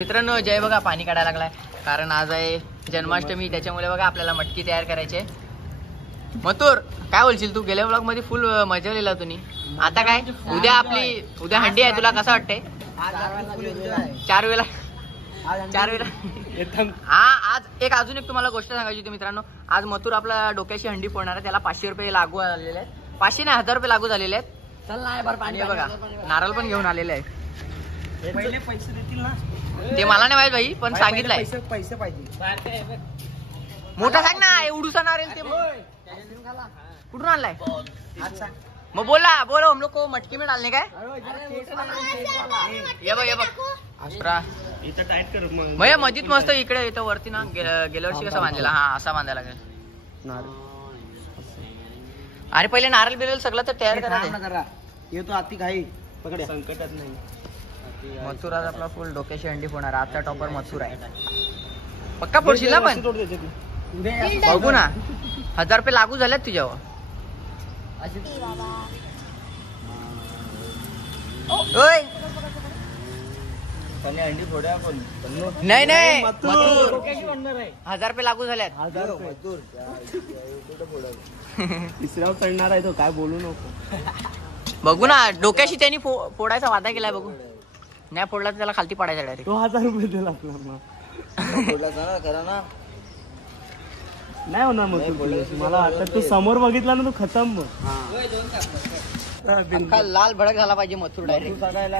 मित्रांनो जय बघा पाणी काढायला लागलाय कारण आज आहे जन्माष्टमी त्याच्यामुळे बघा आपल्याला मटकी तयार करायचे। मथुर काय बोलशील तू? गेल्या ब्लॉग मध्ये फुल मजा लिहिला तुम्ही, आता काय उद्या हंडी आहे, तुला कसं वाटतंय? चार वेळा हा आज अजून एक तुम्हाला गोष्ट सांगायची होती मित्रांनो। आज मथुर आपला डोक्याची हंडी फोडणार आहे, त्याला 500 रुपये लागू झालेले आहेत, 500 नाही 1000 रुपये लागू झालेले आहेत। चल ना बरं पाणी बघा, नारळ पण घेऊन आलेले आहे। पहिले पैसे देतील ना ते मला नाही माहित भाई, पण सांगितलंय पैसे पाहिजे। मोठा सांग ना, एवढूसा नारळ ते कुठून आणलाय? मग बोला हम लोग को मटकी में डालने का है? ये बघ इथं टाईट कर मग भैया मधीत मस्त इकडे इथं वरती ना गेल्या वर्षी कसं बांधलेला, हा असा बांधायला लागेल। अरे पहिले नारळ बिरल सगळं तर तयार करा, येतो आती घाई पकड, संकटात नाही। मथुर आज आपला फुल डोक्याची हंडी फोडणार, आजचा टॉपर मथुर आहे। पक्का फोडशील ना? पण बघू ना, 1000 रुपये लागू झालेत तुझ्यावर। ओय हंडी फोड्या पण नाही मथुर 1000 रुपये लागू झाल्यात। तिसऱ्यावर चढणार आहे तो, काय बोलू नको। बघू ना, डोक्याशी त्यांनी फोडायचा वादा केलाय, बघू नाही फोडला तर त्याला खालती पडायचा डायरेक्ट। तो 1000 रुपये दिला आपल्याला करा ना, नाही होणार मग मला वाटतं तू समोर बघितला ना, तू खतम अख्खा लाल भडक झाला पाहिजे मथुर डायरेक्ट सगळ्याला।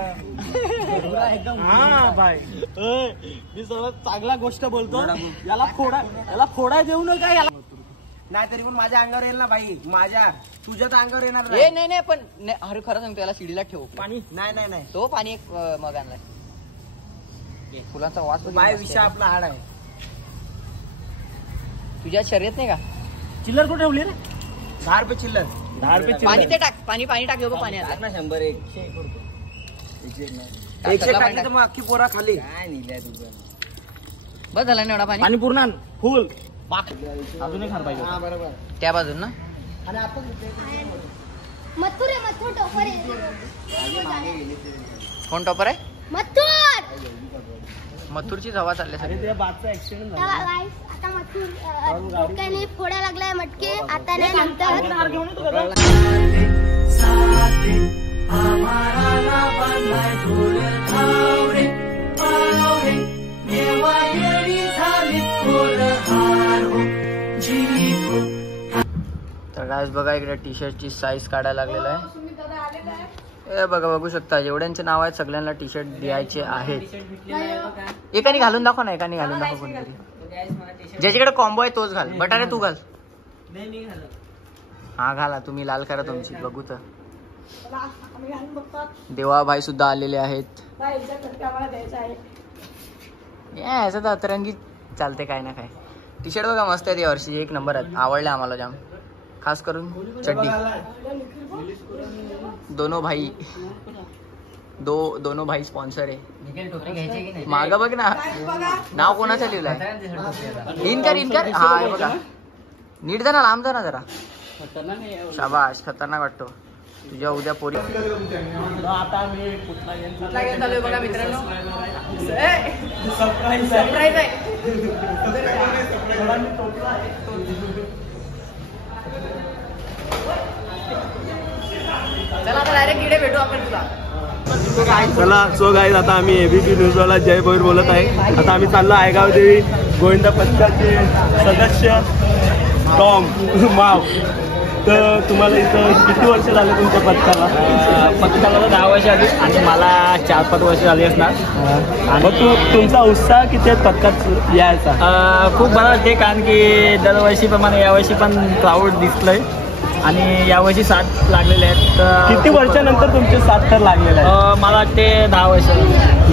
हा भाई मी सगळं चांगला गोष्ट बोलतो, याला फोडा देऊ नका याला, नाही तरी पण माझ्या अंगावर येईल ना भाई, तुझ्या तर अंगावर येणार नाही पण अरे खरं सांगतो, याला शिडीला ठेव पाणी, नाही तो पाणी एक मग आणलाय, फुलांचा वास बाय विषय आपला हाड आहे। तुझ्या शर्यत नाही का? चिल्लर कुठे ठेवली रे? 10 रुपये चिल्लर, 10 रुपये पाणी ते टाक, पाणी टाक, बघ पाणी आता ना 100 100 टाकली तर मग अख्खी पोरा खाली काय निघल्या तुझं। बस झाला ना एवढा पाणी पूर्ण फुल अजून एक पाहिजे। हा बरोबर, त्या बाजून ना। आणि आपण मथुर टॉपर आहे, कोण टॉपर आहे? मथुर मथुरची हवा चालली अरे सगळी। त्या बादचा ऍक्सिडेंट झाला गाइस, आता मथुर डोक्याने फोडा लागलाय मटके, आता नाही नंतर तर गाइस बघा इकडे टी शर्टची साईज काढायला लागलेला आहे। ए बघू शकता, जेवढ्यांचे नाव आहेत सगळ्यांना टी शर्ट द्यायचे आहेत। एकाने घालून दाखव ना, एकाने घालून दाखव कोणतरी, ज्याच्याकडे कॉम्बो आहे तोच घाल। बटारे तू घाल, हा घाला, तुम्ही लाल करा तुमची। बघू तर देवाभाई सुद्धा आलेले आहेत। याचं तर अतरंगी चालते काय ना काय। टी शर्ट बघा मस्त आहेत यावर्षी, एक नंबर आहेत, आवडले आम्हाला जाम, खास करून चड्डी। दोनों भाई स्पॉन्सर आहे। माग बघ ना, नाव कोणाचं लिहिलंय? इनकर हा हे बघा, नीट जा ना, लांब जा ना जरा। शाबाश, खतरनाक वाटतो तुझ्या उद्या पोरी। आता मी कुठला गेम चालू आहे बघा मित्रांनो, सरप्राईज आहे। चला आता डायरेक्ट इकडे भेटू आपण तुला। चला सो गाईज, आता आम्ही एबीपी न्यूजवाला जय भोईर बोलत आहे। आता आम्ही चाललो आयगाव देवी गोविंदा पथकाचे सदस्य टॉम माव। तर तुम्हाला इथं किती वर्ष झाले तुमच्या पथकाला? पथकाला 10 वर्ष आली आणि मला 4-5 वर्ष झाली असणार। मग तुमचा उत्साह किती आहे पथकात यायचा? खूप बरं वाटते, कारण की दरवर्षीप्रमाणे यावर्षी पण क्राऊड दिसलंय आणि यावर्षी 7 लागलेले आहेत। किती वर्षानंतर तुमचे 7 तर लागलेले आहेत? मला वाटते 10 वर्ष।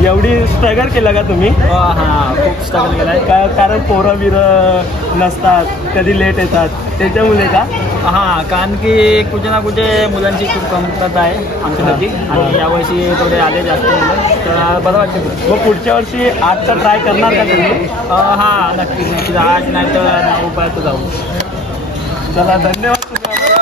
एवढी स्ट्रगल केलं का तुम्ही? हां, खूप स्ट्रगल केलं आहे, कारण पोरं बिरं नसतात, कधी लेट येतात, त्याच्यामुळे का? हां, कारण की कुठे ना कुठे मुलांची खूप कमतरता आहे आमच्यासाठी आणि यावर्षी थोडे आले जास्त मुलं, तर बरं वाटते। मग पुढच्या वर्षी 8चा ट्राय करणार का तुम्ही? हां नक्कीच, 8 नाही तर 9 पर्यंत जाऊ। चला धन्यवाद तुम्ही आम्हाला।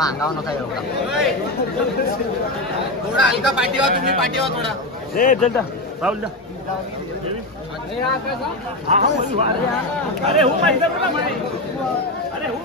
अंगावर नका येऊ का थोडा हलका पाठीवा तुम्ही पाठीवा थोडा राहुल अरे हो माहिती अरे हो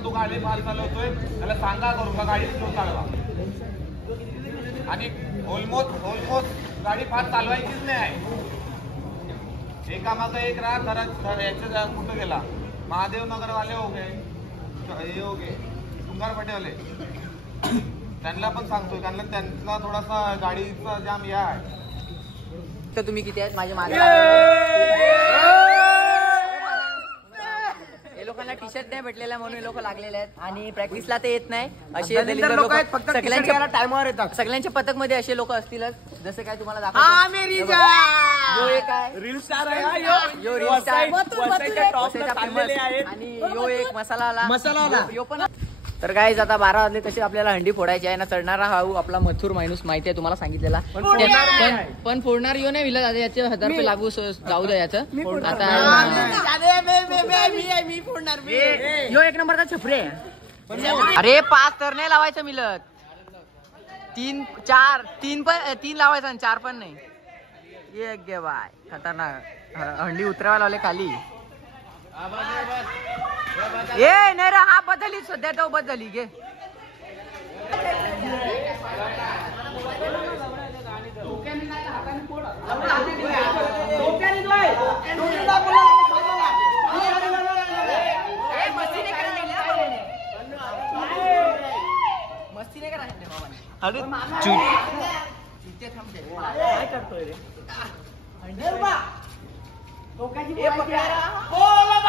तो गाडी माल चालवतोय त्याला सांगा करू का गाडी स्लो चालवा आणि ऑलमोस्ट गाडी फार चालवायचीच नाही आहे एकामागं एक राहा खरंच याच्या कुठं गेला महादेव नगरवाले हो गे सुंगार पटेवाले त्यांना पण सांगतोय कारण त्यांचा थोडासा गाडीचा जाम या आहे तर तुम्ही किती आहेत माझ्या मागे हे लोकांना टी शर्ट नाही भेटलेला म्हणून हे लोक लागलेले आहेत आणि प्रॅक्टिसला ते येत नाही असे दलिंदर लोक फक्त सगळ्यांच्या टाइमवर येतात सगळ्यांच्या पथक मध्ये असे लोक असतीलच जसे काय तुम्हाला दाखवतो यो एक आहे रील स्टार आहे यो रील स्टार आणि यो एक मसाला यो पण तर गाईज आता 12 वाजले, तसे आपल्याला हंडी फोडायची आहे ना. चढणारा हा आपला मथुर माणूस माहिती आहे तुम्हाला सांगितलेला, पण फोडणार येऊ नाही विला. याचे 1000 रुपये लागू जाऊ द्या याचं. आता यो 1 नंबरचा छपरे. अरे 5 तर नाही लावायचं मिलत, 3 4 3 पण 3 लावायचं आणि 4 पण नाही. ये गे बाय खतरनाक. हंडी उतरायला लावले खाली. ए नाही रे, हा बदलली सध्या, तो बदलली गे. मस्ती नाही करायची अरे काय करतोय रे. पूर्ण